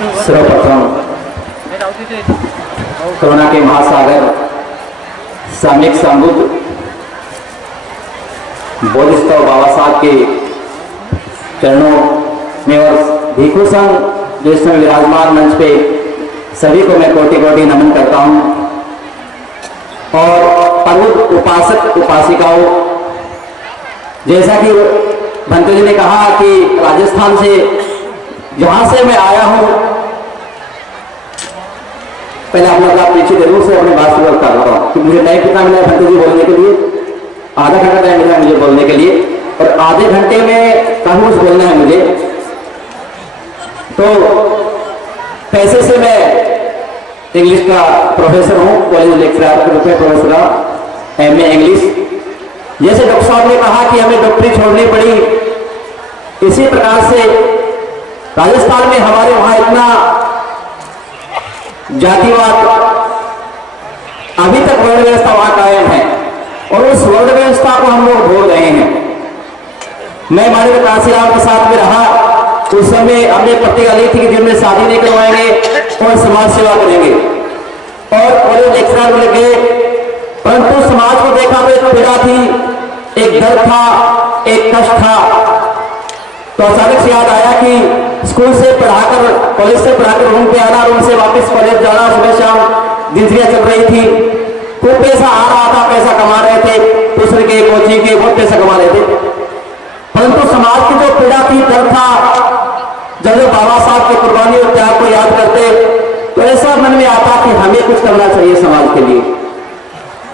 सर्वप्रथम कोरोना के महासागर सामयिक संबुद्ध बोधिसत्व बाबा साहब के चरणों में और भिक्षु संघ जो इस समय विराजमान मंच पे सभी को मैं कोटि कोटि नमन करता हूं। और प्रबुद्ध उपासक उपासिकाओं, जैसा कि भंते जी ने कहा कि राजस्थान से जहां से मैं आया हूं, पहले आप लोग आप पीछे जरूर से अपनी बात शुरू करता हूं कि मुझे टाइम कितना मिला भंते जी बोलने के लिए। आधा घंटा टाइम मिला मुझे बोलने के लिए और आधे घंटे में काफी कुछ बोलना है मुझे। तो पैसे से मैं इंग्लिश का प्रोफेसर हूं, कॉलेज लेक्चरर के रूप में प्रोफेसर एमए इंग्लिश। जैसे डॉक्टर साहब ने कहा कि हमें डॉक्टरी छोड़नी पड़ी, इसी प्रकार से राजस्थान में हमारे वहां इतना जातिवाद, अभी तक वर्ण व्यवस्था वहां कायम है और उस वर्ण व्यवस्था को हम लोग भूल रहे हैं। मैं माननीय काशीराम के साथ में रहा, उस समय हमने प्रतिज्ञा ली थी कि जिनमें शादी नहीं करवाएंगे और समाज सेवा करेंगे और कॉलेज लेक्चरर मिल गए, परंतु समाज को देखा तो एक पीड़ा थी, एक दर्द था, एक कष्ट था। तो अचानक से याद आया कि स्कूल से पढ़ाकर, कॉलेज से पढ़ाकर रूम पे आना, रूम से वापस कॉलेज जाना, सुबह शाम दिनचर्या चल रही थी। खूब पैसा आ रहा था, पैसा कमा रहे थे, दूसरे के कोचिंग के बहुत पैसा कमा रहे थे, परंतु समाज की जो पीड़ा थी, दर्द था, जब बाबा साहब की कुर्बानी और त्याग को याद करते तो ऐसा मन में आता कि हमें कुछ करना चाहिए समाज के लिए,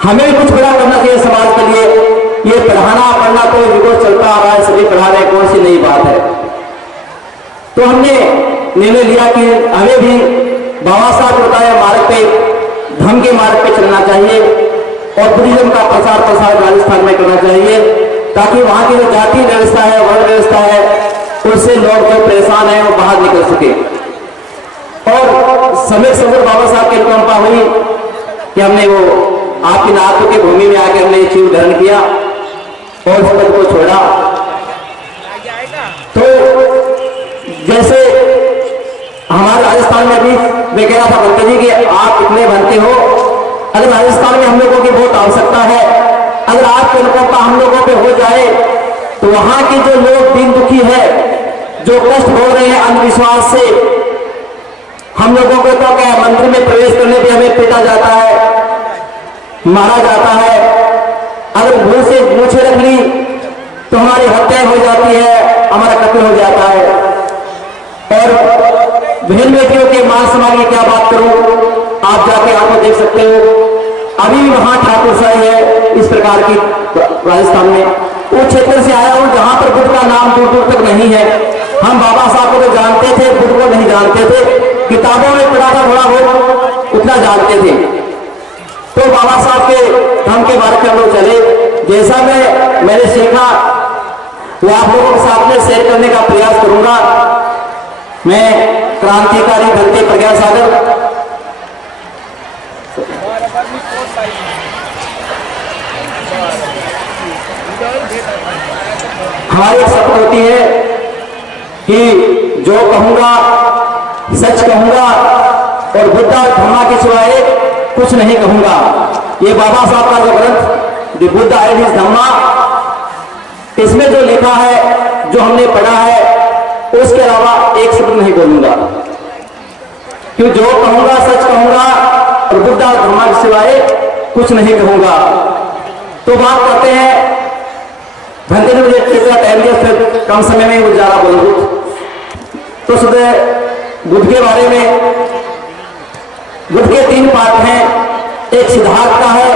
हमें भी कुछ बड़ा करना चाहिए समाज के लिए। ये पढ़ाना पढ़ना तो युगों चलता आ रहा है, सभी पढ़ा रहे, कौन सी नई बात है। तो हमने निर्णय लिया कि हमें भी बाबा साहब बताए मार्ग पे, धर्म के मार्ग पे चलना चाहिए और बुद्धिज्म का प्रचार प्रसार राजस्थान में करना चाहिए, ताकि वहां की जो जाति व्यवस्था है, वर्ण व्यवस्था है, उससे लोग जो परेशान है वो बाहर निकल सके। और समय समय बाबा साहब की अनुकंपा हुई कि हमने वो आपकी नाथ की भूमि में आकर हमने शिव धारण किया और उस पद को छोड़ा। तो जैसे हमारे राजस्थान में भी मैं कह रहा था भंते जी कि आप इतने बनते हो, अगर राजस्थान में हम लोगों की बहुत आवश्यकता है, अगर आपकी अनुकंपा हम लोगों पे हो जाए तो वहां के जो लोग दीन दुखी है, जो कष्ट हो रहे हैं अंधविश्वास से, हम लोगों को तो क्या मंदिर में प्रवेश करने पे हमें पीटा जाता है, मारा जाता है, अगर भूल से मूछे रख ली तो हमारी हत्या हो जाती है, हमारा कत्ल हो जाता है। और बहन बेटियों के मान सम्मान की क्या बात करूं, आप जाके आपको देख सकते हो, अभी भी वहां ठाकुरशाही है इस प्रकार की राजस्थान में। वो क्षेत्र से आया हूं जहां पर बुद्ध का नाम दूर दूर तक नहीं है। हम बाबा साहब को तो जानते थे, बुद्ध को नहीं जानते थे, किताबों में पढ़ा था थोड़ा बहुत, उतना जानते थे। तो बाबा साहब के धर्म के बारे में हम लोग चले, जैसा मैंने सीखा वो आप लोगों के साथ में शेयर करने का प्रयास करूंगा। मैं क्रांतिकारी भंते प्रज्ञा सागर, हमारी शपथ होती है कि जो कहूंगा सच कहूंगा और बुद्ध और धर्मा के सिवाय कुछ नहीं कहूंगा। ये बाबा साहब का जो ग्रंथ द बुद्ध एंड हिज धम्मा, इसमें जो लिखा है, जो हमने पढ़ा है, उसके अलावा एक शब्द नहीं बोलूंगा, क्यों जो कहूंगा सच कहूंगा और बुद्ध और धर्मा के सिवाय कुछ नहीं कहूंगा। तो बात करते हैं, भंते ने मुझे कितना टाइम दिया, फिर कम समय में मुझे ज्यादा बोलूंगा। तो सुबह बुद्ध के बारे में, बुद्ध के 3 पार्ट हैं, एक सिद्धार्थ का है,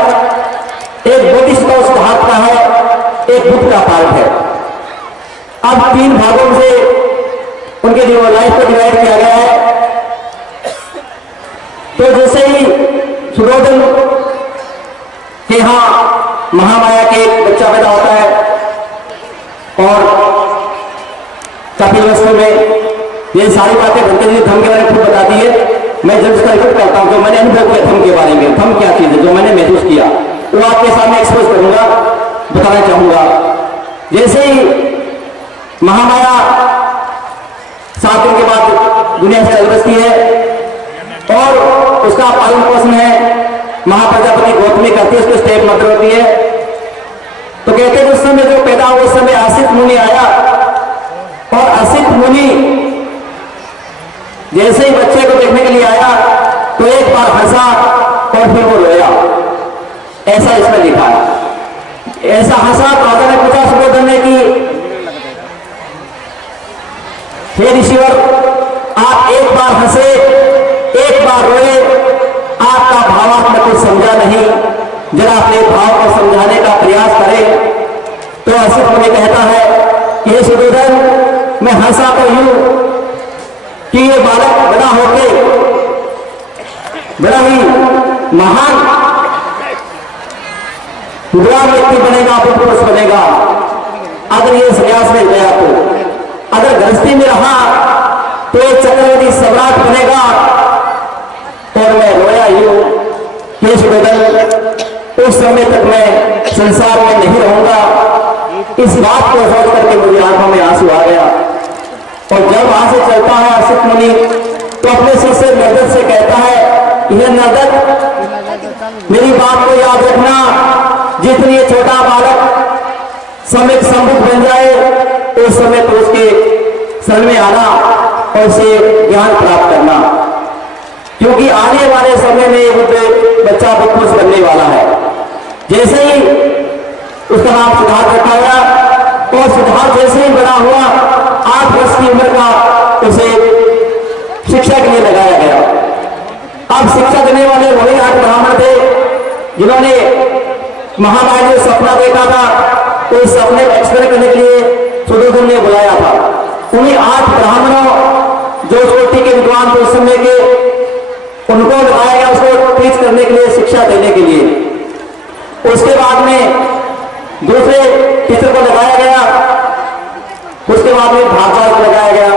एक बोधिसत्व सिद्धार्थ का है, एक बुद्ध का पार्ट है। अब 3 भागों से उनके लाइफ को डिवाइड किया गया है। तो जैसे ही सुरोधन के यहां महामाया के एक बच्चा पैदा होता है और कपिलवस्तु में ये सारी बातें भंते जी धर्म के बारे में खुद बता दी है। मैं जब इसका रिपोर्ट करता हूं, जो मैंने अनुभव किया धर्म के बारे में, धर्म क्या चीज है, जो मैंने महसूस किया वो आपके सामने एक्सप्रेस करूंगा, बताना चाहूंगा। जैसे ही महामाया 7 दिन के बाद दुनिया से चल बसती है और उसका पालन पोषण है महाप्रजापति गौतमी करती है, उसको स्टेप मदर होती है। तो कहते हैं उस समय जो पैदा हुआ उस समय असित मुनि आया और असित मुनि जैसे ही बच्चे को देखने के लिए आया तो एक बार हंसा और फिर वो रोया, ऐसा इसमें लिखा है। ऐसा हंसा तो राजा ने पूछा सुबोधन ने कि हे ऋषिवर, आप एक बार हंसे एक बार रोए, आपका भावार्थ में कुछ समझा नहीं, जरा अपने भाव को समझाने का प्रयास करें। तो असित मुनि कहता है कि हे सुबोधन, मैं हंसा तो यूं कि ये बालक बड़ा होके बड़ा ही महान विद्वान व्यक्ति बनेगा, पुरुष बनेगा। अगर ये संन्यास में गया तो, अगर गृहस्थी में रहा तो ये चक्रवर्ती सम्राट बनेगा। और मैं रोया यूं कि सुबोधन, उस समय तक मैं संसार में नहीं रहूंगा। इस बात को सोच करके मुझे आंखों में आंसू आ गया। और जब वहां से चलता है असित मुनि तो अपने शिष्य नर्दत से कहता है, यह नर्दत, मेरी बात को याद रखना, जितनी ये छोटा बालक सम्यक संबुद्ध बन जाए उस समय तो उसके शरण में आना और उसे ज्ञान प्राप्त करना, क्योंकि आने वाले समय में ये बच्चा पुरुष बनने वाला है। जैसे ही उसका नाम सिद्धार्थ रखा गया और सिद्धार्थ जैसे ही बड़ा हुआ 8 वर्ष की उम्र का उसे शिक्षा के लिए लगाया गया। अब शिक्षा देने वाले वही 8 ब्राह्मण थे जिन्होंने महामाया जो सपना देखा था उस सपने को एक्सप्लेन करने के लिए सुदोधन ने बुलाया था। उन्हीं 8 ब्राह्मणों जो चोटी के विद्वान थे उस समय के, उनको लगाया गया उसको टीच करने के लिए, शिक्षा देने के लिए। उसके बाद में दूसरे टीचर को लगाया गया, उसके बाद में भारद्वाज को लगाया गया।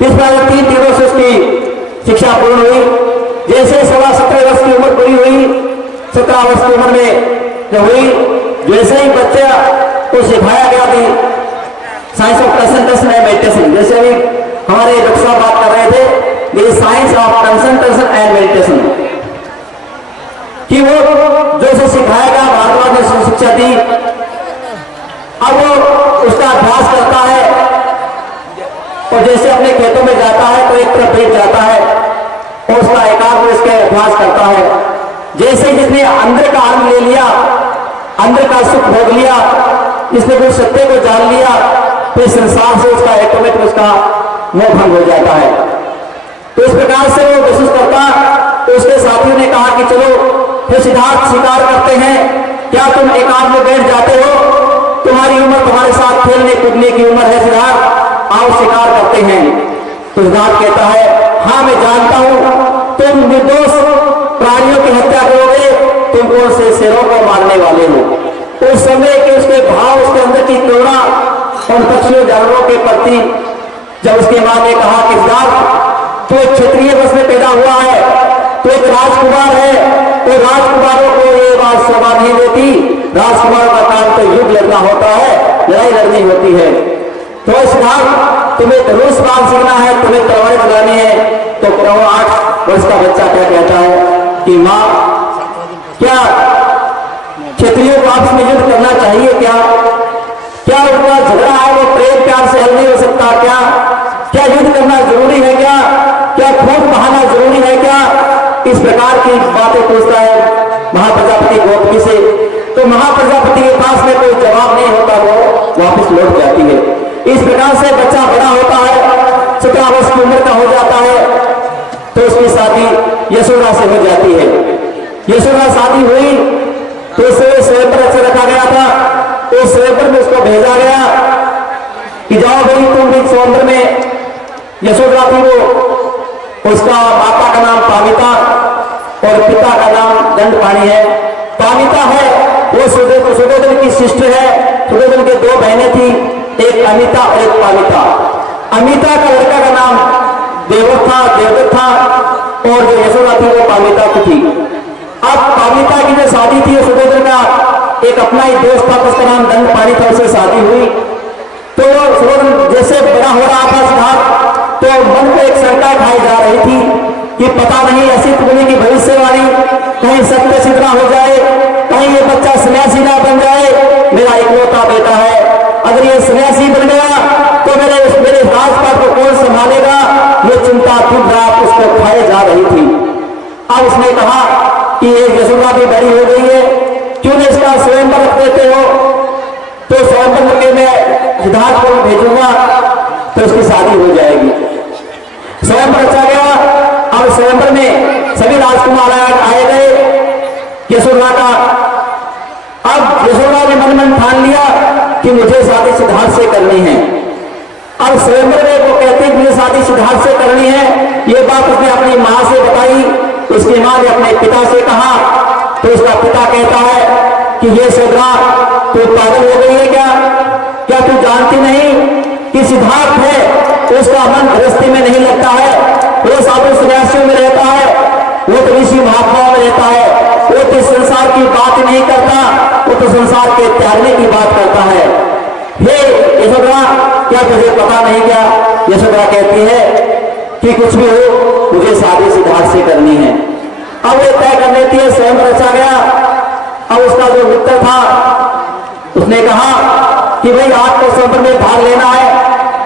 इस प्रकार 3 टीचरों से उसकी शिक्षा पूर्ण हुई। जैसे 16-17 वर्ष की उम्र पूरी हुई, 17 वर्ष की उम्र में जब हुई, जैसे ही बच्चा को सिखाया गया थी science of concentration and meditation, जैसे अभी हमारे डॉक्टर साहब बात कर रहे थे, ये science of concentration and meditation, कि वो जो उसे सिखाया गया भारद्वाज ने शिक्षा दी। अब वो उसका अभ्यास करता है और जैसे अपने खेतों में जाता है तो एक तरफ बैठ जाता है और उसका एकाग्र इसके अभ्यास करता है। जैसे जिसने अंदर का आनंद ले लिया, अंदर का सुख भोग लिया, इसने कुछ सत्य को जान लिया, तो इस संसार से उसका ऑटोमेटिक उसका मोह भंग हो जाता है। तो इस प्रकार से वो महसूस करता। तो उसके साथियों ने कहा कि चलो फिर सिद्धार्थ स्वीकार करते हैं, क्या तुम एकांत में बैठ जाते हो? तुम्हारी उम्र तुम्हारे साथ खेलने कूदने की उम्र है सिद्धार्थ, आओ स्वीकार करते हैं। तो सिद्धार्थ कहता है, हाँ मैं जानता हूं तुम निर्दोष प्राणियों की हत्या करोगे, तुम कौन से शेरों को मारने वाले हो। उस समय के उसके भाव, उसके अंदर की करुणा उन पक्षियों जानवरों के प्रति, जब उसके मां ने कहा कि सिद्धार्थ तो एक क्षत्रिय वंश में पैदा हुआ है, तो एक राजकुमार है, तो राजकुमारों को ये बात शोभा नहीं देती। राजकुमार का काम तो युद्ध लड़ना होता है, लड़ाई लड़नी होती है। तो सिद्धार्थ तुम्हें धनुष बाण सीखना है, तुम्हें तलवार चलानी है। तो 8 वर्ष का बच्चा क्या कहता है कि माँ, क्या क्षत्रियों को आपस में युद्ध करना चाहिए? क्या उनका झगड़ा है वो प्रेम प्यार से हल नहीं हो सकता? क्या युद्ध करना जरूरी है? क्या खून बहाना जरूरी है? क्या इस प्रकार की बातें पूछता है महाप्रजापति गौतमी से। तो महाप्रजापति के पास में कोई जवाब नहीं होता, वो वापस लौट जाती है। इस प्रकार से बच्चा बड़ा होता है, 17 वर्ष की उम्र का हो जाता है, तो उसकी शादी यशोदा से हो जाती है। यशोदा शादी हुई तो उसे स्वयंवर से रखा गया था। तो स्वयंवर में उसको भेजा गया कि जाओ भाई तुम भी स्वयंवर में। यशोदा थी वो, उसका माता का नाम पामिता और पिता का नाम दंडपाणी है। पामिता है वो सुदोधन की सिस्टर है। सुदोधन के 2 बहनें थी, एक अमिता और एक पामिता। अमिता का लड़का का नाम देवदत्त था और जो यशोदा थी वो पामिता की थी। अब पामिता की जो शादी थी सुदोधन का एक अपना ही दोस्त था, उसका नाम दंडपाणी था, उससे शादी हुई। तो सुदोधन जैसे बड़ा हो रहा था सिद्धार्थ, तो मन को एक चिंता खाई जा रही थी कि पता नहीं असित मुनि की भविष्यवाणी कहीं सत्य सिद्ध ना हो जाए, कहीं ये बच्चा सन्यासी ना बन जाए। मेरा इकलौता बेटा है, अगर ये सन्यासी बन गया तो मेरे राजपाट को कौन संभालेगा? ये चिंता दिन रात उसको खाए जा रही थी। अब उसने कहा कि ये यशोदा भी बड़ी हो गई है, क्यों नहीं इसका स्वयंवर रख देते हो? तो स्वयंवर करके मैं सिद्धार्थ को भेजूंगा तो उसकी शादी हो जाएगी। स्वयंवर रचा गया। अब स्वयंवर में सभी राजकुमार आए गए यशोदा का। अब यशोदा ने मन मन ठान लिया कि मुझे शादी सिद्धार्थ से करनी है। अब स्वयंवर में वो कहते हैं मुझे शादी सिद्धार्थ से करनी है। ये बात उसने अपनी मां से बताई, उसकी मां ने अपने पिता से कहा तो उसका पिता कहता है कि ये यशोदा तू पागल हो गई है क्या तू जानती नहीं कि सिद्धार्थ है उसका मन गृहस्थी में नहीं लगता है, वो साधु सन्यासियों में रहता है, वो तो ऋषि महात्माओं में रहता है, वो तो संसार की बात नहीं करता, वो तो संसार के त्यागने की बात करता है। हे यशोदा क्या तुझे पता नहीं क्या? यशोदा कहती है कि कुछ भी हो मुझे शादी सिद्धार्थ से करनी है। अब वो तय कर लेती है, स्वयं रचा गया। अब उसका जो मित्र था उसने कहा कि भाई आपको स्वयं में भाग लेना है।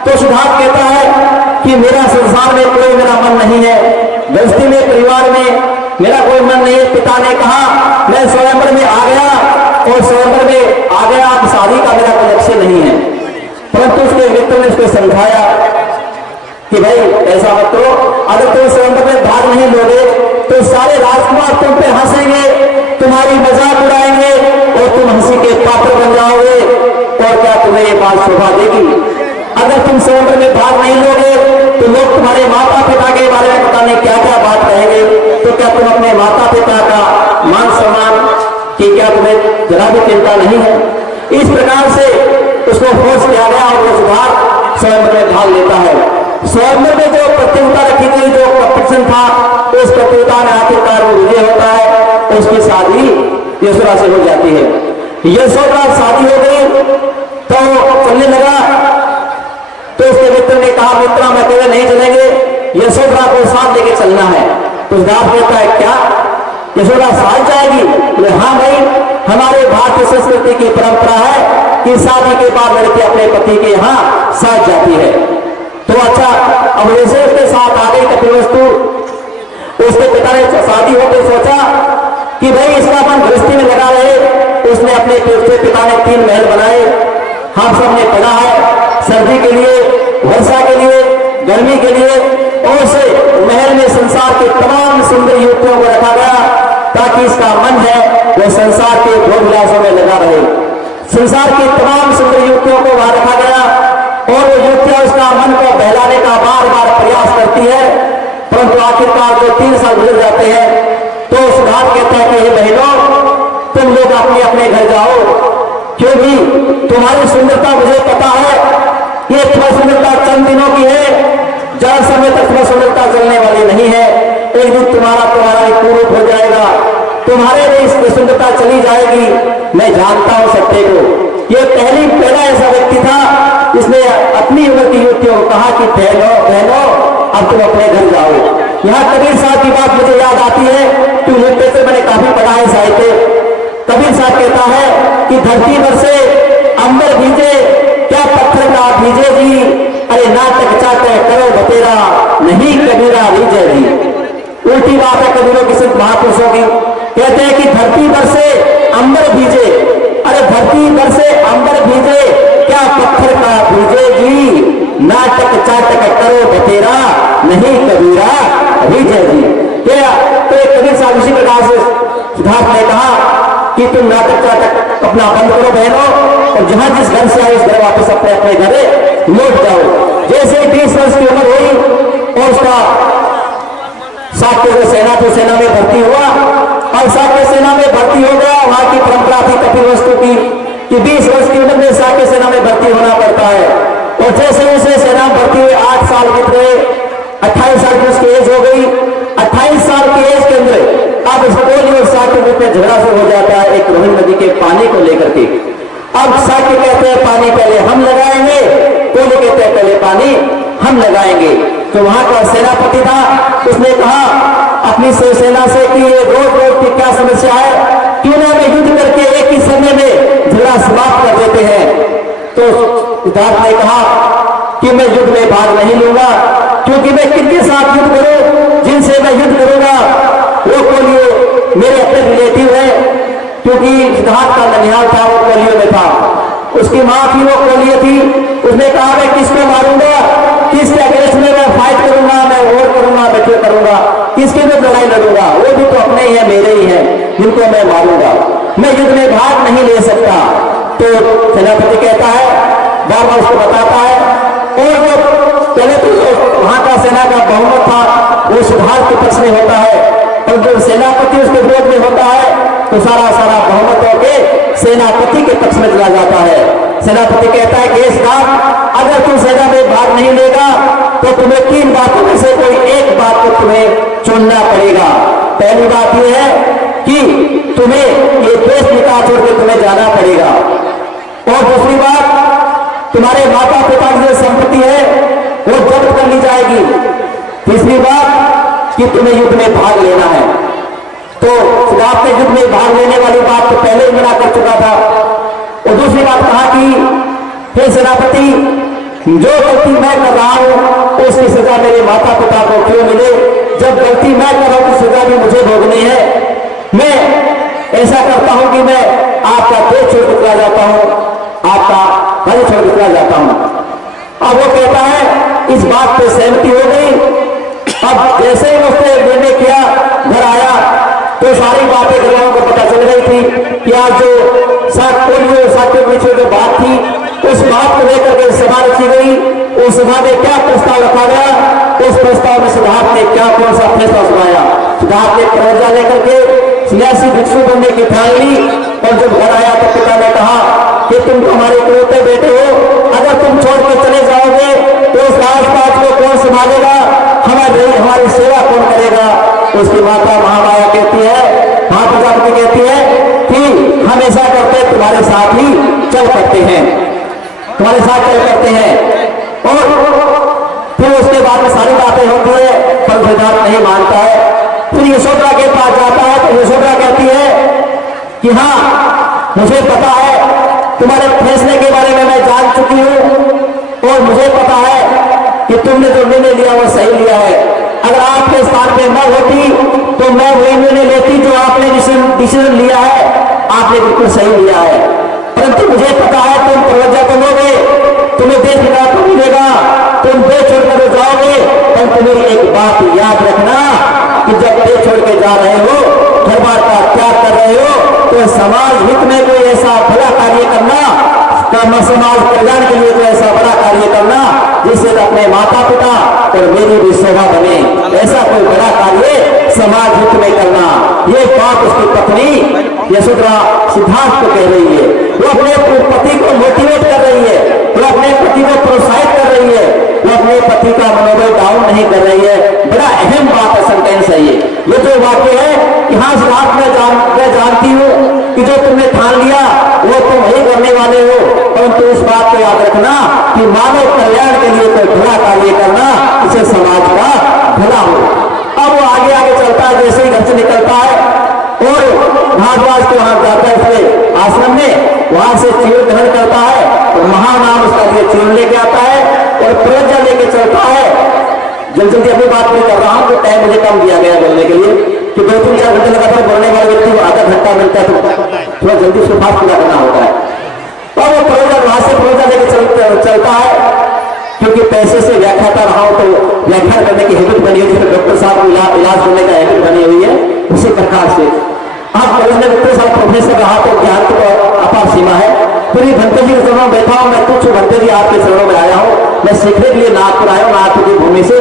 तो सिद्धार्थ कहता है कि मेरा संसार में कोई मेरा मन नहीं है, गृहस्थी में परिवार में मेरा कोई मन नहीं है। पिता ने कहा मैं स्वयंवर में आ गया और स्वयंवर में आ गया, आप शादी का मेरा कोई लक्ष्य नहीं है। परंतु उसके मित्र ने उसको समझाया कि भाई ऐसा मत करो, अगर तुम स्वयंवर में भाग नहीं लोगे तो सारे राजकुमार तुम पे हंसेंगे, तुम्हारी मजाक उड़ाएंगे और तुम हंसी के पात्र बन जाओगे, और क्या तुम्हें ये बात शोभा देगी? अगर तुम स्वयंवर में भाग नहीं लोगे तो लोग तुम्हारे माता पिता के बारे में पता नहीं क्या क्या बात कहेंगे। तो क्या तुम अपने माता पिता का मान सम्मान की क्या तुम्हें जरा भी चिंता नहीं है? इस प्रकार से उसको फोर्स किया गया और वो सिद्धार्थ स्वयंवर में भाग लेता है। स्वयंवर में जो प्रतियोगिता रखी गई, जो कॉम्पिटिशन था, उस प्रतियोगिता में आखिरकार वो विजय होता है, उसकी शादी यशोदा से हो जाती है। यशोदा शादी हो गई तो चलने लगा तो उसके मित्र ने कहा मित्रा मैं अकेले नहीं चलेंगे, यशोदा को साथ लेके चलना है। तो सिद्धार्थ कहता है क्या यशोदा साथ जाएगी? बोले हाँ भाई, हमारे भारतीय संस्कृति की परंपरा है कि शादी के बाद लड़की अपने पति के यहाँ साथ जाती है। तो अच्छा, अब वैसे उसके साथ आ गई कपिलवस्तु। उसके पिता ने शादी होकर सोचा कि भाई इसका मन गृहस्थी में लगा रहे। उसने अपने पिता ने 3 महल बनाए। हम सब ने पढ़ा है सर्दी के लिए, वर्षा के लिए, गर्मी के लिए, और उसे महल में संसार के तमाम सुंदर युवतियों को रखा गया ताकि इसका मन है वो संसार के भोग विलासों में लगा रहे। संसार की तमाम सुंदर युवतियों को वहां रखा गया और वो युवतियां उसका मन को बहलाने का बार बार प्रयास करती है। परंतु आखिरकार जो 3 साल गुजर जाते हैं तो सिद्धार्थ कहता है कि हे बहनों, तुम लोग अपने अपने घर जाओ, क्योंकि तुम्हारी सुंदरता मुझे पता है, ये तुम्हारी सुंदरता चंद दिनों की है, ज्यादा समय तक तुम्हारी सुंदरता चलने वाली नहीं है। एक दिन तुम्हारा एक पूर्व हो जाएगा, तुम्हारे लिए इसकी सुंदरता चली जाएगी। मैं जानता हूं सत्य को। ये पहला ऐसा व्यक्ति था जिसने अपनी उम्र की युवतियों को कहा कि बहनों अब तुम अपने घर जाओ। यहाँ कबीर साहब की बात मुझे याद आती है कि लिटरेचर मैंने काफी पढ़ा है साहित्य। कबीर साहब कहता है कि धरती पर से अंबर भीजे क्या पत्थर का भीजे जी, अरे नाटक चाटक करो बतेरा नहीं कबीरा रीजे जी। उल्टी बात है कबीरों की सिद्ध महापुरुषों की। कहते हैं कि धरती पर से अंबर भीजे, अरे धरती पर से अंबर भीजे क्या पत्थर का भीजे जी, नाटक चाटक करो बतेरा नहीं कबीरा रीजे जी। क्या तो कबीर साहब इसी प्रकार से सिद्धार्थ ने कहा कि तुम नाटक चाटक अपना बंद करो बहनों, और जहां जिस घर से आए उस घर वापस अपने अपने घर लौट जाओ। जैसे 20 वर्ष की उम्र हुई और उसका शाक्य सेना तो सेना में भर्ती हुआ और शाक्य सेना में भर्ती हो गया। वहां की परंपरा थी कपिलवस्तु की कि 20 वर्ष की उम्र में शाक्य सेना में भर्ती होना पड़ता है। और जैसे जैसे सेना भर्ती हुई 8 साल बीत गए, 28 साल की उसकी एज हो गई। 28 साल की एज के अंदर अब कोहली और शाक्य के बीच झगड़ा से हो जाता है एक रोहिणी नदी के पानी को लेकर के। अब शाक्य कहते हैं पानी पहले हम लगाएंगे, कोहली कहते हैं पहले पानी हम लगाएंगे। तो वहां का सेनापति था, उसने कहा अपनी सेना से कि ये रोज रोज की क्या समस्या है, क्यों ना हमें युद्ध करके एक ही समय में झगड़ा समाप्त कर देते हैं। तो सिद्धार्थ ने कहा कि मैं युद्ध में भाग नहीं लूंगा, क्योंकि मैं किनके साथ युद्ध करूं, जिनसे मैं युद्ध करूंगा वो कोलियो मेरे अपने रिलेटिव है, क्योंकि सिद्धार्थ का ननिहाल था वो कोलियो में था, उसकी मां थी वो कोलियो थी। उसने कहा मैं किसको मारूंगा, किसके अगेंस्ट में मैं फाइट करूंगा, मैं वोट करूंगा, मैं क्यों करूंगा, किसके में लड़ाई लड़ूंगा, वो भी तो अपने ही है, मेरे ही है, जिनको मैं मारूंगा, मैं युद्ध में भाग नहीं ले सकता। तो सेनापति कहता है, बार बार उसको बताता है, और जो पहले तो वहां का सेना का बहुमत था वो सिद्धार्थ के पक्ष में होता है, और जो सेनापति उसके विरोध में होता है तो सारा बहुमत होकर सेनापति के पक्ष में चला जाता है। सेनापति कहता है कि सिद्धार्थ, अगर तू सेना में भाग नहीं लेगा तो तुम्हें 3 बातों में से कोई एक बात को तुम्हें चुनना पड़ेगा। पहली बात यह है कि तुम्हें ये देश निकाल छोड़कर तुम्हें जाना पड़ेगा, और दूसरी बात तुम्हारे माता पिता की जो संपत्ति है वो जब्त कर ली जाएगी। तीसरी बात कि तुम्हें युद्ध में भाग लेना है। तो सिद्धार्थ ने युद्ध में भाग लेने वाली बात तो पहले ही मना कर चुका था, और दूसरी बात कहा कि हे सेनापति, जो गलती मैं कर रहा हूं उसकी सजा मेरे माता पिता को क्यों मिले, जब गलती मैं कर रहा हूं तो सजा भी मुझे भोगनी है। मैं ऐसा करता हूं कि मैं आपका देश छोड़ चला जाता हूं, आपका घर छोड़ चला जाता हूं। अब वो कहता है, इस बात पे सहमति हो गई। अब जैसे ही उसने निर्णय किया, घर आया तो सारी बातें घर वालों को पता चल गई थी कि आज जो साथ के पीछे जो बात थी उस बात को लेकर के सभा रखी गई। उस सभा में क्या प्रस्ताव रखा गया, उस प्रस्ताव में सिद्धार्थ ने क्या कौन सा फैसला सुनाया। सिद्धार्थ ने प्रवजा लेकर के सन्यासी भिक्षु बनने की ठान ली, और जब घर आया तो पिता ने कहा कि तुम हमारे इकलौते बेटे हो, अगर तुम छोड़ कर चले जाओगे तो उस राजपाट को कौन संभालेगा, हमारी सेवा कौन करेगा। उसकी माता महामाया कहती है, मां प्रजापति कहती है कि हम ऐसा करते तुम्हारे साथ ही चल करते हैं, तुम्हारे साथ चल करते हैं। और फिर उसके बाद में सारी बातें होती है, पर सिद्धार्थ नहीं मानता है। फिर यशोधरा के पास जाता है तो यशोधरा कहती है कि हाँ, मुझे पता है तुम्हारे फैसले के बारे में मैं जान चुकी हूं, और मुझे पता है कि तुमने जो निर्णय लिया वो सही लिया है। अगर आपके स्थान पे मैं होती तो मैं वही निर्णय लेती जो आपने डिसीजन लिया है, आपने बिल्कुल सही लिया है। परंतु मुझे पता है तुम प्रवजा तो लोगे, तुम्हें देश निकाल तो मिलेगा, तुम देश छोड़कर जाओगे, पर तुम्हें एक बात याद रखना कि जब देश छोड़ के जा रहे हो, घर बार का त्याग कर रहे हो, तो समाज हित में कोई ऐसा भला कार्य करना, समाज कल्याण के लिए कोई ऐसा बड़ा कार्य करना जिससे अपने माता पिता और मेरी भी शोभा बने, ऐसा कोई बड़ा कार्य समाज हित में करना। ये बात उसकी पत्नी यशोधरा सिद्धार्थ को कह रही है। वो अपने पति को मोटिवेट कर रही है, वो अपने पति को प्रोत्साहित कर रही है, वो अपने पति का मनोबल डाउन नहीं कर रही है। बड़ा अहम बात है, सेंटेंस है ये जो वाक्य है कि हाँ सिद्धार्थ, मैं जानती हूँ कि जो तुमने ठान लिया वो तुम वही करने वाले हो, परंतु इस बात को याद रखना कि मानव कल्याण के लिए कोई भला कार्य करना, इसे समाज का भला हो। अब वो आगे आगे चलता है, जैसे ही घर से निकलता है और भारद्वाज के वहां जाता है उसके आश्रम में, वहां से चूर्ण ग्रहण करता है और महानाम उसका लिए चूर्ण लेके आता है और प्रवजा लेके चलता है। जल्दी अपनी बात नहीं कर रहा हूं, तो टाइम मुझे कम दिया गया बोलने के लिए कि 2-3-4 घंटे लगातार बोलने वाले व्यक्ति को आधा घंटा मिलता है तो थोड़ा जल्दी उसको फास्ट पूरा करना होता है। और वो प्रवजा वहां से प्रवजा लेके चलता है, क्योंकि पैसे से व्याख्याता रहा हूं तो व्याख्या करने की हैबिट बनी हुई है, डॉक्टर साहब को इलाज करने का हैबिट बनी हुई है। उसी प्रकार से आप डॉक्टर साहब प्रोफेसर रहा तो ज्ञान तो अपार सीमा है। पूरी भंते जी के चरणों में बैठा हूं, मैं तुच्छ भंते जी आपके चरणों में आया हूं, मैं सीखने के लिए नागपुर आया हूं, नागपुर की भूमि से।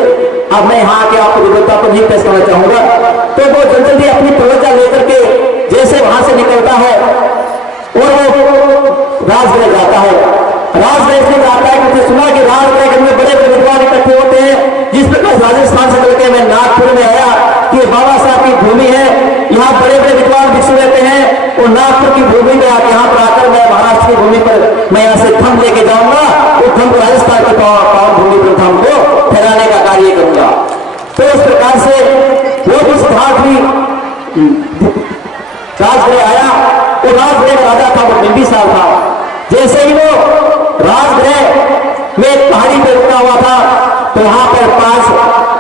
अब मैं यहाँ आके आपको विद्वता को नहीं पेश करना चाहूंगा। तो वो जल्दी अपनी प्रवजा लेकर के जैसे वहां से निकलता है और वो राजगृह जाता है। राजगृह इसलिए जाता है क्योंकि सुना कि राजगृह में बड़े बड़े विद्वान इकट्ठे होते हैं। जिस प्रकार राजस्थान से चलकर मैं नागपुर में आया कि बाबा साहब की भूमि है, यहाँ बड़े बड़े विद्वान भिक्षु रहते हैं, और नागपुर की भूमि में यहाँ पर आकर मैं महाराष्ट्र की भूमि पर मैं यहाँ से थम लेके जाऊंगा, वो थम राजस्थान की पावन भूमि पर धर्म को फैलाने का कार्य करूंगा। तो इस प्रकार से वो भी सिद्धार्थ भी राजगृह आया। वो राजगृह में राजा था, वो बिंबिसार था। जैसे ही वो राजगृह में एक पहाड़ी पर रुका हुआ था तो वहां पर 5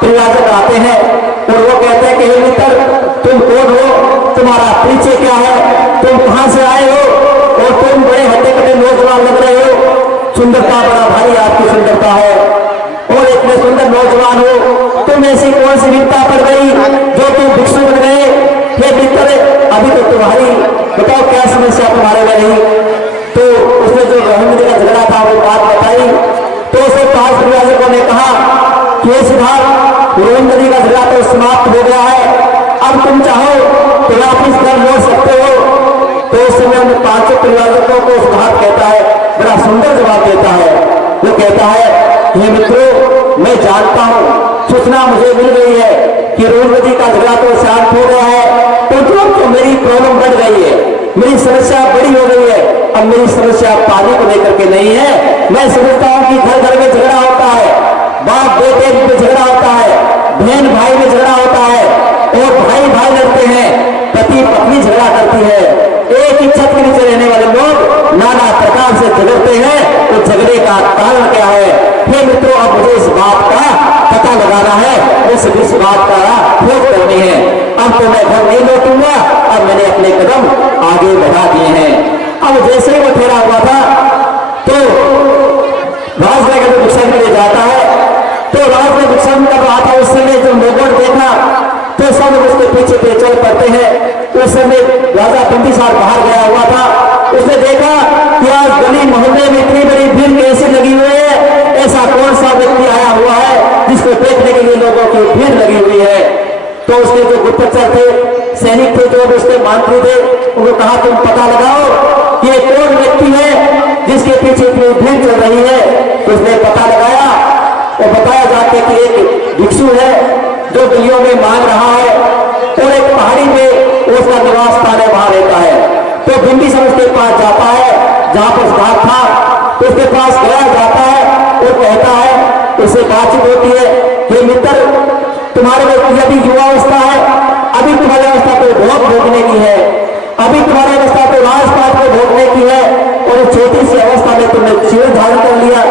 परिव्राजक आते हैं और वो कहते हैं कि हे मित्र, तुम कौन हो, तुम्हारा परिचय क्या है, तुम कहां से आए हो और तुम बड़े हट्टे कट्टे नौजवान लग रहे हो, सुंदरता बड़ा भारी आपकी सुंदरता है और इतने सुंदर नौजवान हो, तुम ऐसी कौन सी विपदा पड़ गई जो तुम भिक्षु बन गए। हे मित्र, अभी तो तुम्हारी बताओ क्या समस्या तुम्हारे में रही। तो उसने जो ब्रह्मण्य का झगड़ा था वो बात बताई। तो उसे 5 परिव्राजकों ने कहा कि हे सिद्धार्थ, रोहिणी नदी का झगड़ा तो समाप्त हो गया है, अब तुम चाहो तो वापिस घर लौट सकते हो। तो उस समय उन 5 परिव्राजकों को सिद्धार्थ कहता है, बड़ा सुंदर जवाब देता है। वो कहता है, हे मित्रों, मैं जानता हूं, सूचना मुझे मिल गई है कि रोहिणी नदी का झगड़ा तो शांत हो गया है, तो मेरी प्रॉब्लम बढ़ गई है, मेरी समस्या बड़ी हो गई है। अब मेरी समस्या पानी को लेकर के नहीं है। मैं समझता हूं कि घर घर में झगड़ा होता है, बाप बेटे में झगड़ा होता है, बहन भाई में झगड़ा होता है और भाई भाई लड़ते हैं, पति पत्नी झगड़ा करती है। एक ही छत के नीचे रहने वाले लोग नाना प्रकार से झगड़ते हैं। तो झगड़े का कारण क्या है? हे मित्रों, अब मुझे इस बात का पता लगाना है, उस बात का खोज करनी है। अब तो मैं घर नहीं लौटूंगा, अब मैंने अपने कदम आगे बढ़ा दिए हैं। अब जैसे ही वो ठहरा हुआ था तो राजगृह का जो भिक्षण के लिए जाता है, तो राजगृह भिक्षण कर रहा था। उस समय जो लोगों ने देखा तो सब उसके पीछे पे चल पड़ते हैं। उस समय राजा बिंबिसार बाहर गया हुआ था। उसने देखा कि आज गली मोहल्ले में इतनी बड़ी भीड़ कैसे लगी हुई है, ऐसा कौन सा व्यक्ति आया हुआ है जिसको देखने के लिए लोगों की भीड़ लगी हुई है। तो उसके जो गुप्तचर थे, सैनिक थे, जो उसके मंत्री थे, उनको कहा तुम पता लगाओ कि ये कौन व्यक्ति है जिसके पीछे इतनी भीड़ चल रही है। तो उसने पता लगाया और बताया जाता कि एक भिक्षु है जो गलियों में मांग रहा है और एक पहाड़ी में उसका निवास स्थान है, वहां रहता है। तो बिंबिसार उसके पास जाता है जहां पर सिद्धार्थ था, तो उसके पास गया जाता है और कहता है, उससे बातचीत होती है, हे मित्र, तुम्हारे में यदि युवावस्था है, अभी तुम्हारी अवस्था को भोग भोगने की है, अभी तुम्हारी अवस्था को राजपाट को भोगने की है और छोटी सी अवस्था में तुमने जीवन धारण कर लिया।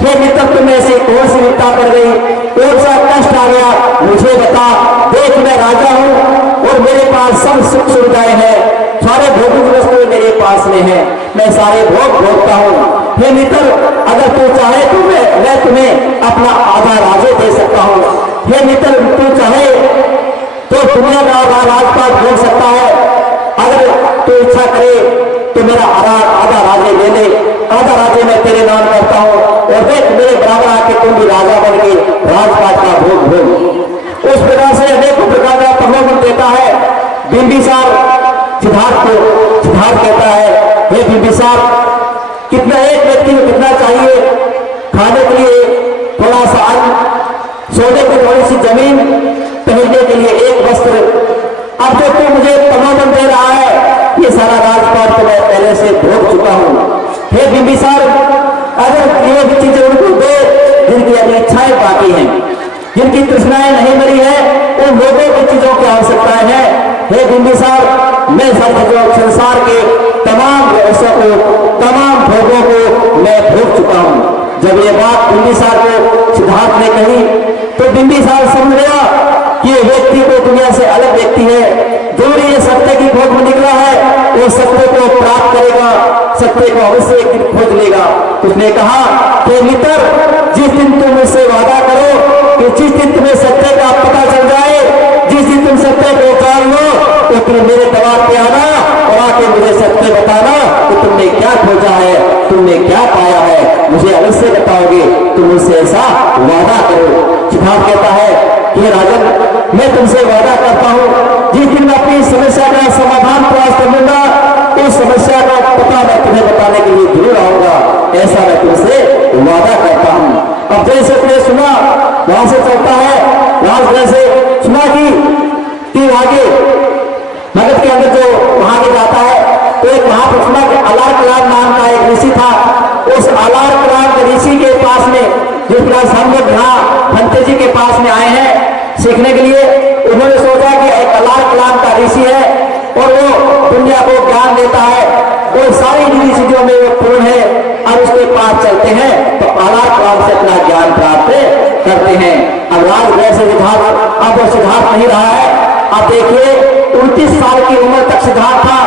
हे मित्र, तुम्हें ऐसी कौन सी विपदा पड़ गई, कौन सा कष्ट आ गया, मुझे बता। देख, मैं राजा हूं और मेरे पास सब सुख सुविधाएं हैं, सारे भौतिक वस्तुएं मेरे पास में है, मैं सारे भोग भोगता हूं। हे मित्र, अगर तू चाहे तो मैं तुम्हें अपना आधा राज्य दे सकता हूं। हे मित्र, तू चाहे तो दुनिया का आधा राजपाट भोग सकता है। अगर तू इच्छा करे तो मेरा आधा राज्य ले ले, आधा राज्य मैं तेरे नाम करता हूं और देख, मेरे बराबर आके तुम भी राजा बन के राजपाट का भोग भोग। उस प्रकार से अनेकों प्रकार का प्रलोभन देता है बिंबिसार सिद्धार्थ को। सिद्धार्थ कहता है, हे बिंबिसार, कितना एक व्यक्ति को कितना चाहिए खाने के लिए, थोड़ा सा अन्न, सोने की थोड़ी सी जमीन, पहनने के लिए एक वस्त्र। अब जो तू मुझे प्रलोभन दे रहा है, ये सारा राजपाट तो मैं पहले से भोग चुका हूं। हे बिंबिसार, अगर ये भी चीजें उनको दे जिनकी अभी इच्छाएं बाकी हैं, जिनकी तृष्णाएं नहीं मरी है, उन लोगों की चीजों की आवश्यकता है। हे बिंबिसार, मैं संसार के तमाम व्यवस्था को, तमाम भोगों को मैं भोग चुका हूं। जब ये बात बिंबिसार को सिद्धार्थ ने कही तो बिंबिसार समझ गया कि ये व्यक्ति को दुनिया से अलग व्यक्ति है, जो भी ये सत्य की खोज में निकला है वो सत्य को प्राप्त करेगा, सत्य को अवश्य एक दिन खोज लेगा। उसने कहा कि मित्र, जिस दिन तुम मुझसे वादा करो कि जिस दिन तुम्हें सत्य का पता चल जाए, जिस दिन तुम सत्य को जान लो, तो तुम मेरे दरबार पे आना और आके मुझे सत्य बताना कि तुमने क्या खोजा है, तुमने क्या पाया है, मुझे अवश्य बताओगे। तुम मुझसे ऐसा वादा करो। सिद्धार्थ कहता है कि राजन, मैं तुमसे वादा करता हूं, जिस दिन मैं अपनी समस्या का समाधान प्रयास करूंगा, उस समस्या का पता मैं तुम्हें बताने के लिए जरूर आऊंगा, ऐसा मैं तुमसे वादा करता हूं। अब जैसे तुमने सुना, वहां से चलता है राजगृह से, सुना कि आगे नगद के अंदर जो वहां के जाता है तो एक वहां पर सुना कि अलार कलाम नाम का एक ऋषि था। उस अलार कलाम के ऋषि के पास में जिस प्रकार हम लोग भंते जी के पास में आए हैं सीखने के लिए। उन्होंने सोचा कि एक अल्लाह कलाम का ऋषि है और वो दुनिया को ज्ञान देता है, वो सारी यूनिवर्सिटियों में वो पूर्ण है, अब उसके पास चलते हैं तो अल्लाह कलाम से अपना ज्ञान प्राप्त करते हैं। अब राजगृह से सिद्धार्थ, अब वो सिद्धार्थ नहीं रहा है। अब देखिए 29 साल की उम्र तक सिद्धार्थ था,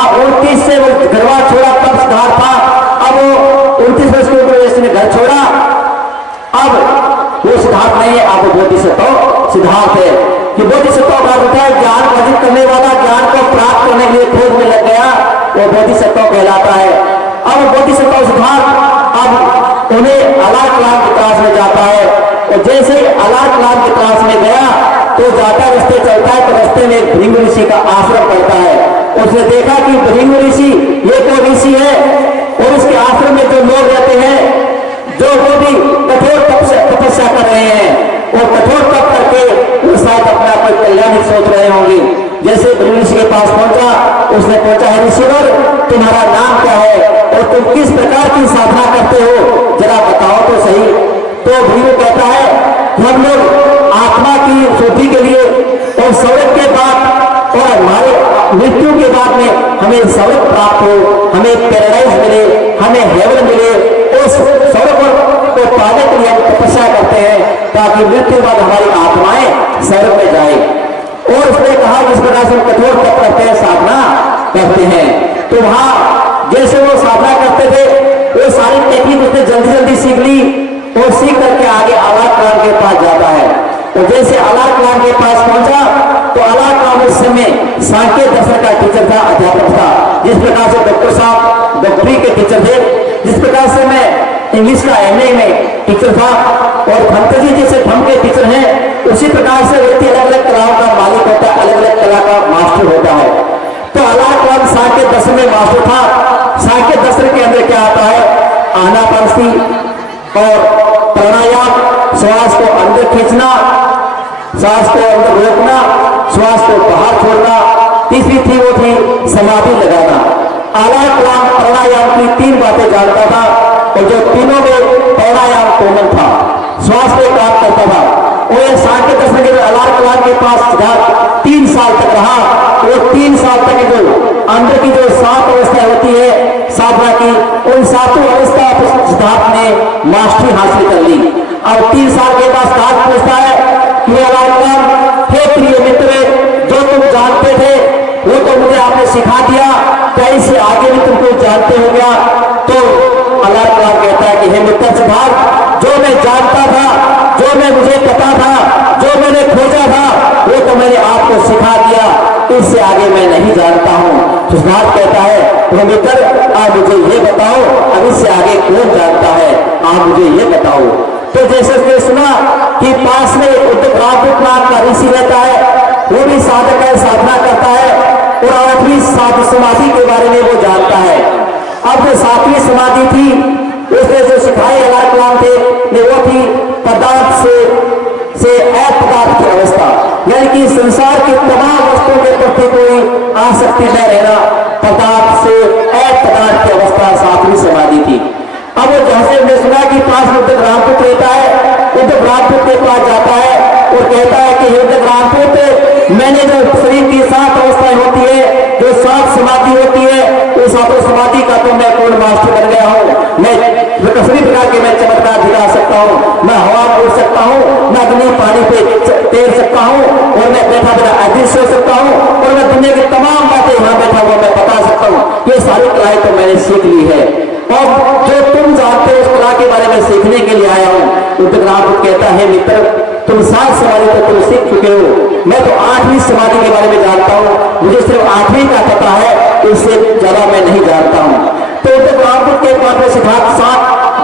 अब 29 से वो घरवार छोड़ा तब सिद्धार्थ था, अब वो 29 वर्ष की उम्र में घर छोड़ा, अब वो सिद्धार्थ नहीं है, अब बोधिसत्व सिद्धार्थ है। कि बोधिसत्व का अर्थ है ज्ञान अर्जित करने वाला, ज्ञान को प्राप्त करने के लिए खोज में लग गया, वो बोधिसत्व कहलाता है। अब बोधिसत्व सिद्धार्थ अब उन्हें अल्लाह कलाम की क्लास में जाता है और जैसे अल्लाह कलाम की क्लास में गया तो जाता रास्ते चलता है तो रास्ते में भृंग ऋषि का आश्रम पड़ता है। उसने देखा कि भृंग ऋषि ये तो ऋषि है और उसके आश्रम में जो लोग रहते हैं जो वो भी कठोर तपस्या कर रहे हैं और कठोर तप करके वो शायद अपना कोई कल्याण सोच रहे होंगे। जैसे भृंग ऋषि के पास पहुंचा, उसने पूछा है ऋषिवर तुम्हारा नाम क्या है और तुम किस प्रकार की साधना करते हो, जरा बताओ तो सही। तो भृंग कहता है हम लोग आत्मा की शुद्धि के लिए और स्वर्ग के बाद और हमारे मृत्यु के बाद में हमें स्वर्ग प्राप्त हो, हमें पैराडाइज मिले, हमें हेवन मिले, उस स्वर्ग को पाने के लिए हम तपस्या करते हैं ताकि मृत्यु बाद हमारी आत्माएं स्वर्ग में जाए। और उसने कहा जिस प्रकार से हम कठोर तप करते हैं, साधना करते हैं, तो वहां जैसे वो साधना करते थे वो सारी टेक्निक उसने जल्दी जल्दी सीख ली और सीख करके आगे अल्लाह कलाम के पास जाता है। और जैसे अल्लाह कलाम के पास पहुंचा तो अल्लाह कलाम उस समय सांख्य दर्शन का टीचर था, अध्यापक था। जिस प्रकार से डॉक्टर साहब डॉक्टरी के टीचर थे, जिस प्रकार से मैं इंग्लिश का एमए में टीचर था और भंते जी जैसे धर्म के टीचर हैं, उसी प्रकार से व्यक्ति अलग अलग कलाओं का मालिक होता है, अलग अलग कला का मास्टर होता है। तो अल्लाह कलाम सांख्य दर्शन में मास्टर था। सांख्य दर्शन के अंदर क्या आता है, आनापानसती और प्राणायाम, श्वास को अंदर खींचना, श्वास को अंदर रोकना, श्वास को बाहर छोड़ना, तीसरी थी वो थी समाधि लगाना। अल्लाह कलाम प्राणायाम की 3 बातें जानता था और जो तीनों में प्राणायाम कॉमन था, श्वास पे काम करता था। और ये सांख्य दर्शन के अल्लाह कलाम के पास 3 साल तक रहा। वो 3 साल तक जो अंदर की जो 7 अवस्थाएं होती है साधना की, उन 7 अवस्था सिद्धार्थ ने मास्टरी हासिल कर ली। अब 3 साल के बाद सिद्धार्थ पूछता है कि अल्लाह कलाम हे प्रिय मित्र, जो तुम जानते थे वो तो मुझे आपने सिखा दिया, क्या इससे आगे भी तुम कुछ जानते हो क्या? तो अल्लाह कलाम कहता है कि हे मित्र सिद्धार्थ, जो मैं जानता था, जो मैं मुझे पता था, जो मैंने खोजा था, वो तो मैंने आपको सिखा दिया, इससे आगे मैं नहीं जानता हूं। सिद्धार्थ कहता है हे मित्र आप मुझे ये बताओ, अब इससे आगे कौन जानता है, आप मुझे ये बताओ। तो जैसे उसने सुना कि पास में उद्दरापुर नाम का ऋषि रहता है, वो भी साधक है, साधना करता है और 8वीं समाधि के बारे में वो जानता है। अब जो 7वीं समाधि थी उसने जो सिखाई अल्लाह कलाम थे वो थी पदार्थ से अपदार्थ की अवस्था, यानी कि संसार की तमाम वस्तुओं के प्रति कोई आसक्ति न रहना, पदार्थ से अपदार्थ की अवस्था 7वीं समाधि थी। अब वो जहां से हमने सुना कि पास में उद्दरापुत्र रहता है, उद्दरापुत्र के पास जाता है और कहता है कि उद्दरापुत्र मैंने जो शरीर की 7 अवस्थाएं होती है, जो 7 समाधि होती है, उस 7 समाधि का तो मैं पूर्ण मास्टर बन गया हूँ। मैं सभी प्रकार के मैं चमत्कार दिखा सकता हूँ, मैं हवा में उड़ सकता हूँ, मैं अग्नि पानी पे तैर सकता हूँ और मैं बैठा बैठा अदृश्य हो सकता हूँ और मैं दुनिया की तमाम बातें यहाँ बैठा हुआ मैं बता सकता हूँ। ये सारी कलाएं तो मैंने सीख ली है और जो तुम जानते हो उस कला के बारे में सीखने के लिए आया हूँ। उद्दरापुत्र कहता है मित्र तुम 7 समाधि तो तुम सीख चुके हो, मैं तो 8वीं समाधि के बारे में जानता हूँ, मुझे सिर्फ 8वीं का पता है, इससे ज्यादा मैं नहीं जानता हूँ। तो उद्दरापुत्र के पास में सिद्धार्थ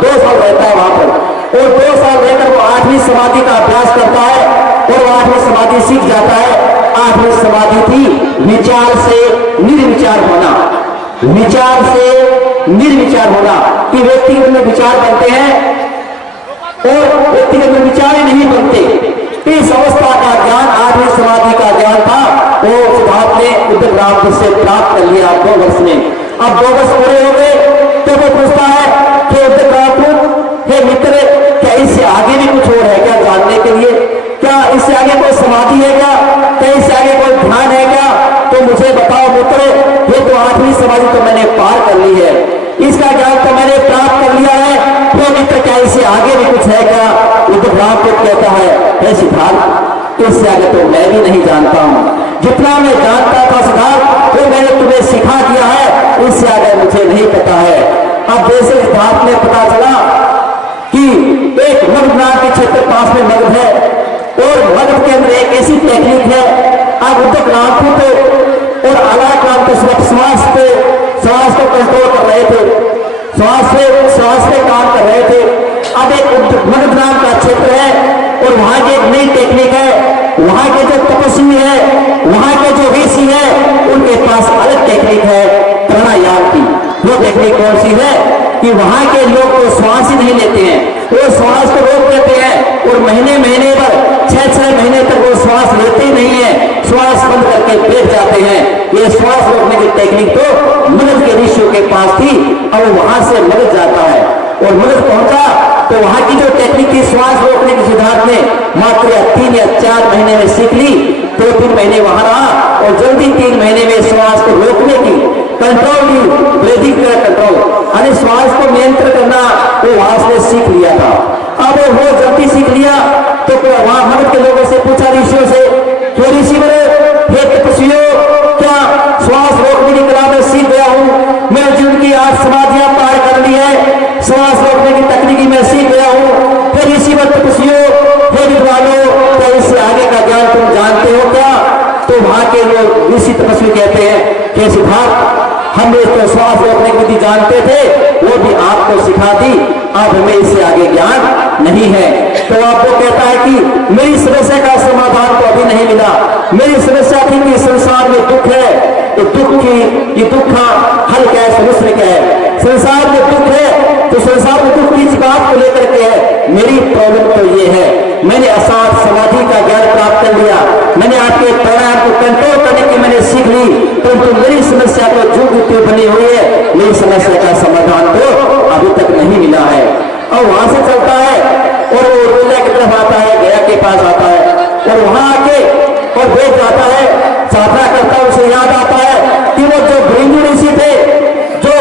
2 साल रहता है वहां पर और 2 साल रहकर वो 8वीं समाधि का अभ्यास करता है और 8वीं समाधि सीख जाता है। 8वीं समाधि थी विचार से निर्विचार होना, विचार से निर्विचार होना, कि व्यक्तिगत में विचार बनते हैं और व्यक्तिगत में विचार ही नहीं बनते। इस अवस्था का ज्ञान 8वीं समाधि का ज्ञान था, वो सिद्धार्थ ने उद्दरापुत्र से प्राप्त कर लिया 2 वर्ष में। अब 2 वर्ष पूरे हो गए तो वो पूछता है कि उद्दरापुत्र हे मित्र क्या इससे आगे भी कुछ और है क्या जानने के क्या इससे आगे कोई समाधि है क्या? क्या इससे आगे कोई ध्यान है क्या? तो मुझे बताओ मित्र, ये तो 8वीं समाधि तो मैंने पार कर ली है, इसका ज्ञान तो मैंने प्राप्त कर लिया है, तो मित्र क्या इससे आगे भी कुछ है क्या? उद्धव रामदेव कहता है सिद्धार्थ, इससे आगे तो मैं भी नहीं जानता हूं, जितना मैं जानता था सिद्धार्थ वो मैंने तुम्हें सिखा दिया है, इससे आगे मुझे नहीं पता है। अब जैसे सिद्धार्थ में पता चला कि एक मगध नाम के क्षेत्र पास में मगध है और मगध के अंदर एक ऐसी टेक्निक है, अब उद्धव रामदेव और अलग नाम के श्वास को कंट्रोल कर रहे थे, श्वास पे काम कर रहे थे। अब एक मगध नाम का क्षेत्र है और वहां की एक नई टेक्निक है, वहां के जो तपस्वी है, वहां के जो ऋषि है, उनके पास अलग टेक्निक है प्राणायाम की। वो टेक्निक कौन सी है कि वहां के लोग तो श्वास ही नहीं लेते हैं, वो श्वास को रोक देते हैं और महीने पर 6 महीने तक वो श्वास लेते ही नहीं है, श्वास बंद करके बैठ जाते हैं। ये श्वास रोकने की टेक्निक तो मगध के ऋषियों के पास थी। अब वहां से मगध जाता है और मगध पहुंचा तो वहां की जो टेक्निक थी श्वास रोकने की, सिद्धार्थ ने मात्र 3 या 4 महीने में सीख ली। 2-3 महीने वहां रहा और जल्दी 3 महीने में श्वास को रोकने की कंट्रोल की, ब्रीदिंग का कंट्रोल, यानी श्वास को नियंत्रण करना वो वहां से सीख लिया था। अब वो जल्दी सीख लिया तो वहां मगध के लोगों से पूछा, ऋषियों से, क्यों ऋषि बने हे तपस्वियों, क्या श्वास रोकने की कला में सीख गया हूं, मैंने जीवन की 8 समाधियां पार कर ली है, श्वास रोकने की तकनीकी मैं सीख गया हूं। हे ऋषि व तपस्वियों, हे विद्वानों, क्या इससे आगे का ज्ञान तुम जानते हो क्या? तो वहां के लोग ऋषि तपस्वी कहते हैं कि सिद्धार्थ, हम तो श्वास रोकने की विधि जानते थे, वो भी आपको सिखा दी, अब हमें इससे आगे ज्ञान नहीं है। तो आपको कहता है कि मेरी समस्या का समाधान तो अभी नहीं मिला, मेरी समस्या थी कि संसार में दुख है, तो दुख का हल क्या है, सलूशन क्या है? संसार में दुख है तो संसार में दुख किस बात को लेकर के है? मेरी प्रॉब्लम तो ये है, मैंने असाध समाधि का ज्ञान प्राप्त कर लिया, मैंने आपके प्राणायाम को कंट्रोल करने की मैंने सीख ली, परंतु मेरी समस्या तो जो गुत्ती बनी हुई है, मेरी समस्या का समाधान तो अभी तक नहीं मिला है। और वहां से चलता है और वो रोजा की तरफ आता है, गया के पास आता है और वहां आके और बैठ जाता है, साधना करता है। उसे याद आता है कि वो जो भृंगु ऋषि थे, जो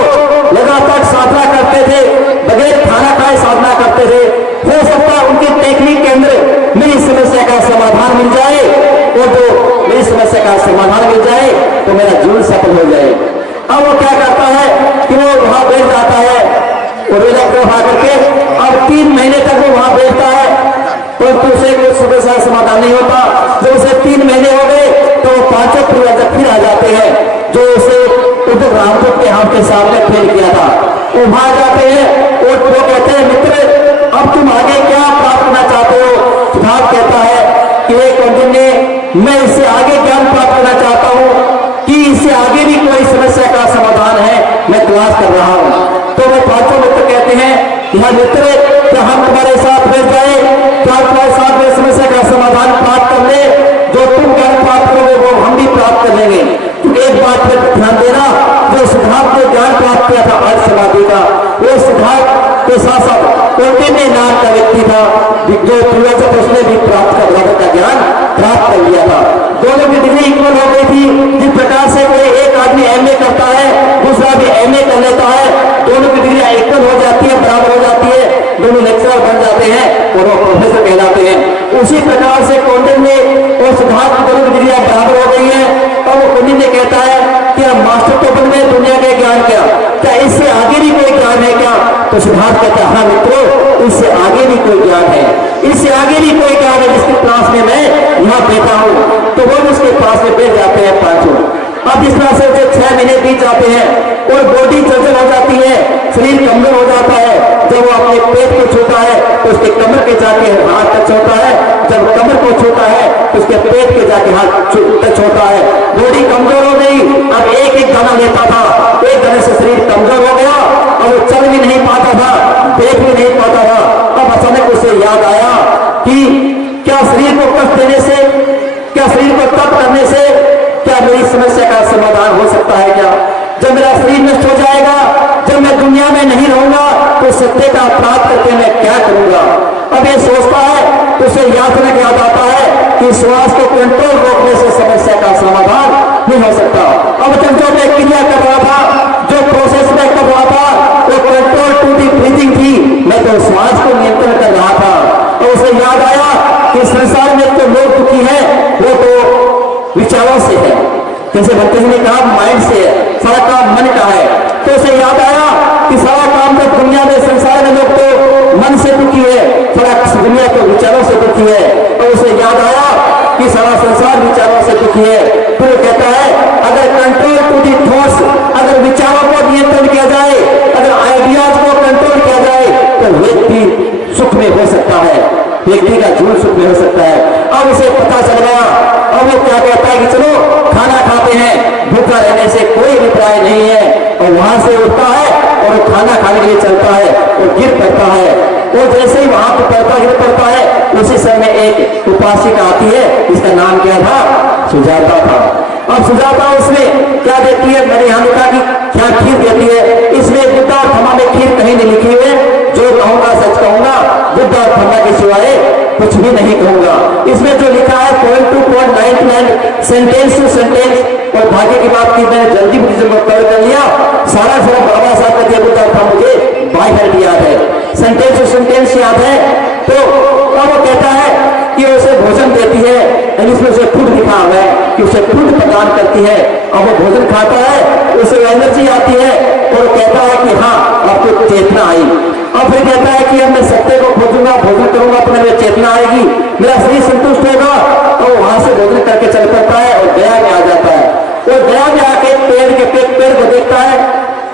लगातार साधना करते थे, बगैर खाना खाए साधना करते थे, हो सकता है उनकी टेक्निक के अंदर मेरी समस्या का समाधान मिल जाए, और जो मेरी समस्या का समाधान मिल जाए तो मेरा जीवन सफल हो जाए। अब वो क्या करता है कि वो वहां बैठ जाता है और रोजा को आकर के अब 3 महीने तक वो वहां बैठता है, परंतु उसे कोई समस्या का समाधान नहीं होता। जब उसे 3 महीने हो गए तो वो 5 पूर्वजक फिर आ जाते हैं, जो उसे उद्धव रामदेव के हाथ के सामने फेल किया था। वो वहां जाते हैं और वो कहते हैं, मित्र अब तुम आगे क्या प्राप्त करना चाहते हो? सिद्धार्थ कहता है कि एक अर्जुन ने, मैं इससे आगे ज्ञान प्राप्त करना चाहता हूं कि इससे आगे भी कोई समस्या का समाधान है, मैं तलाश कर रहा हूं। तो वो 5 मित्र कहते हैं कि हाँ मित्र, क्या हम तुम्हारे साथ बैठ जाए, क्या तुम्हारे साथ में समस्या का समाधान प्राप्त कर ले, जो तुम ज्ञान प्राप्त करोगे वो हम भी प्राप्त कर लेंगे। एक बात पर ध्यान देना, जो सिद्धार्थ ने ज्ञान प्राप्त किया था अर्थ समाधि का, वो सिद्धार्थ के साथ साथ कौंडिन्य नाम का व्यक्ति था, जो पूर्वज उसने भी प्राप्त का ज्ञान प्राप्त कर लिया था। दोनों की डिग्री इक्वल हो गई थी। जिस प्रकार से कोई एक आदमी MA करता है, दूसरा भी MA कर लेता है, दोनों की डिग्री इक्वल हो जाती है, बराबर हो जाती है, दोनों लेक्चरर बन जाते हैं और वो प्रोफेसर कहलाते हैं। उसी प्रकार से कौंडिन्य और सिद्धार्थ की दोनों की डिग्रियां बराबर हो गई है। और वो कौंडिन्य कहता है कि हम मास्टर तो बन गए दुनिया के ज्ञान का, क्या इससे आगे भी कोई ज्ञान है क्या? तो सिद्धार्थ कहता है, हाँ मित्रों, इससे आगे भी कोई ज्ञान है, इससे आगे भी कोई ज्ञान है, जिसके क्लास में मैं यहाँ बैठा हूँ। तो वो भी उसके पास में बैठ जाते हैं 5। अब जिस तरह से 6 महीने बीत जाते हैं और बॉडी जर्जर हो जाती है, शरीर कमजोर हो जाता है, जब वो अपने पेट को छूता है तो उसके कमर के जाके हाथ टच होता है, जब कमर को छूता है तो उसके पेट के जाके हाथ टच होता है। बॉडी कमजोर हो गई, अब एक दाना लेता था, एक दाने से शरीर कमजोर हो गया, अब वो चल भी नहीं पाता था, देख भी नहीं पाता था। अब अचानक उसे याद आया कि क्या शरीर को कष्ट देने से, क्या शरीर को तप करने से क्या मेरी समस्या का समाधान हो सकता है क्या? जब मेरा शरीर नष्ट हो जाएगा, जब मैं दुनिया में नहीं रहूंगा, तो सत्य का प्राप्त करके मैं क्या करूंगा? अब ये सोचता है तो उसे याद आता है कि श्वास को कंट्रोल रोकने से समस्या का समाधान नहीं हो सकता। अब तक जो मैं क्रिया कर रहा था, जो प्रोसेस में कर रहा था, वो कंट्रोल टू दी ब्रीथिंग थी। मैं तो श्वास को नियंत्रण कर रहा था और उसे याद आया कि संसार में तो लोग दुखी है वो तो विचारों से है, जैसे भक्ति जी ने कहा माइंड से है, सारा काम मन का है। तो उसे याद आया कि सारा काम तो दुनिया में, संसार में लोग तो मन से दुखी है, सारा दुनिया तो विचारों से दुखी है। और उसे याद आया कि सारा संसार विचारों से दुखी है। फिर कहता है अगर कंट्रोल टू दी थॉट्स, अगर विचारों को नियंत्रण किया जाए, अगर आइडियाज को कंट्रोल किया जाए तो व्यक्ति सुख में हो सकता है, व्यक्ति का जीवन सुख में हो सकता है। अब उसे पता चल गया। अब वो क्या कहता है कि चलो खाना खाते हैं, भूखा रहने से कोई अभिप्राय नहीं है। और वहां से उठता है और खाना खाने के लिए चलता है और गिर पड़ता है। वो जैसे ही वहां पर गिर पड़ता है, उसी समय एक उपासिका आती है, इसका नाम क्या था? सुजाता था। अब सुजाता उसमें क्या देती है? मैंने यहां लिखा कि क्या खीर देती है। इसमें बुद्धा और थमा में खीर कहीं नहीं लिखी हुई, जो कहूंगा सच कहूंगा, बुद्धा और थमा के सिवाय कुछ भी नहीं कहूंगा। इसमें जो लिखा है point to point 99 sentence to sentence, और भाग्य की बात की मैंने जल्दी कवर कर लिया। सारा बाबा साहब का दिया बुद्धा था, मुझे बाय हेड याद है, सेंटेंस टू सेंटेंस याद है। तो अब वो कहता है कि उसे भोजन देती है, इसमें उसे फूड लिखा हुआ है कि उसे फूड प्रदान करती है। अब वो भोजन खाता है, उसे एनर्जी आती है और कहता है कि हाँ आपको चेतना आई। अब फिर कहता है कि अब मैं सत्य को खोजूंगा, भोजन करूंगा, अपने में चेतना आएगी, मेरा शरीर संतुष्ट होगा। और वहां से भोजन करके चल पड़ता है और गया में आ जाता है। और गया में आके पेड़ को देखता है,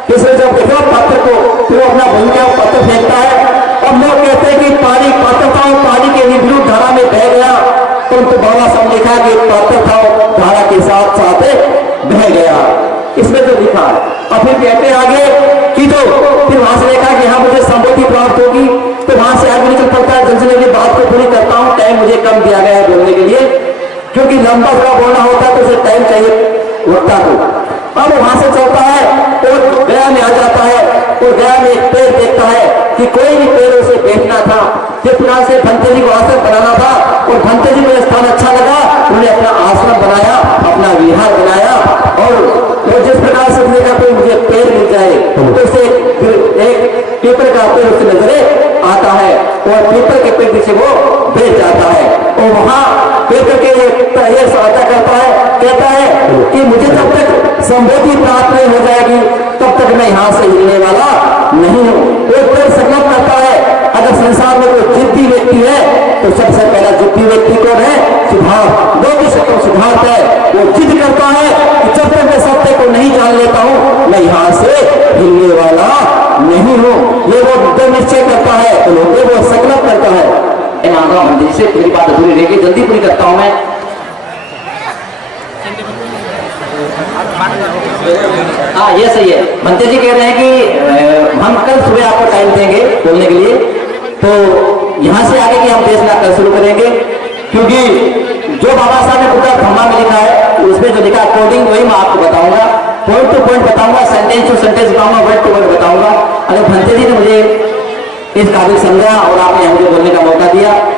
किसी जब देखा पात्र को, फिर वो अपना भूल गया, पात्र फेंकता है। अब लोग कहते हैं कि पानी पात्र था, पानी के निर्विरुद्ध धारा में बह गया, परंतु बाबा साहब ने लिखा कि पात्र था धारा के साथ साथ बह गया। इसमें जो लिखा है। और फिर कहते आगे कि जो फिर वहां से देखा कि हाँ मुझे संबोधि प्राप्त होगी, तो वहां से आगे निकल पड़ता है। जल्दी जल्दी बात को पूरी करता हूँ, टाइम मुझे कम दिया गया है बोलने के लिए, क्योंकि लंबा थोड़ा बोलना होता है तो उसे टाइम चाहिए वक्ता को। अब वहां से चलता है और गया में आ जाता है और गया में एक पेड़ देखता है कि कोई भी पेड़ उसे बैठना था, जिस प्रकार से भंते जी को आश्रम बनाना था और भंते जी को स्थान अच्छा लगा, उन्होंने अपना आश्रम बनाया, अपना विहार बनाया। और जिस प्रकार से देखा कोई मुझे पेड़ मिल जाए तो उसे एक पीपल का पेड़ उससे नजरे आता है और पीपल के पेड़ से वो बैठ जाता है। और वहां बैठ करके ये सहायता करता है, कहता है कि मुझे जब तक संबोधि प्राप्त नहीं हो जाएगी तब तक मैं यहां से हिलने वाला नहीं हूं। वो फिर संकल्प करता है अगर संसार में कोई जिद्दी व्यक्ति है तो सबसे पहला जिद्दी व्यक्ति कौन है? सिद्धार्थ। दो की शक्ल सिद्धार्थ है। वो जिद करता है कि जब तक मैं सत्य को नहीं जान लेता हूं मैं यहां से हिलने वाला नहीं हूं। ये वो दृढ़ निश्चय करता है, वो संकल्प करता है। मंदिर से मेरी बात अधूरी रहेगी, जल्दी पूरी करता हूं मैं। हाँ ये सही है। भंते जी कह रहे हैं कि हम कल सुबह आपको टाइम देंगे बोलने के लिए, तो यहां से आगे की हम देशना कल शुरू करेंगे, क्योंकि जो बाबा साहब ने पूरा खम्मा में लिखा है उसमें जो लिखा कोडिंग वही मैं आपको बताऊंगा, पॉइंट टू पॉइंट बताऊंगा, सेंटेंस टू सेंटेंस बताऊंगा, वर्ड टू वर्ड बताऊंगा। अगर भंते जी ने मुझे इस काबिल समझा और आपने मुझे बोलने का मौका दिया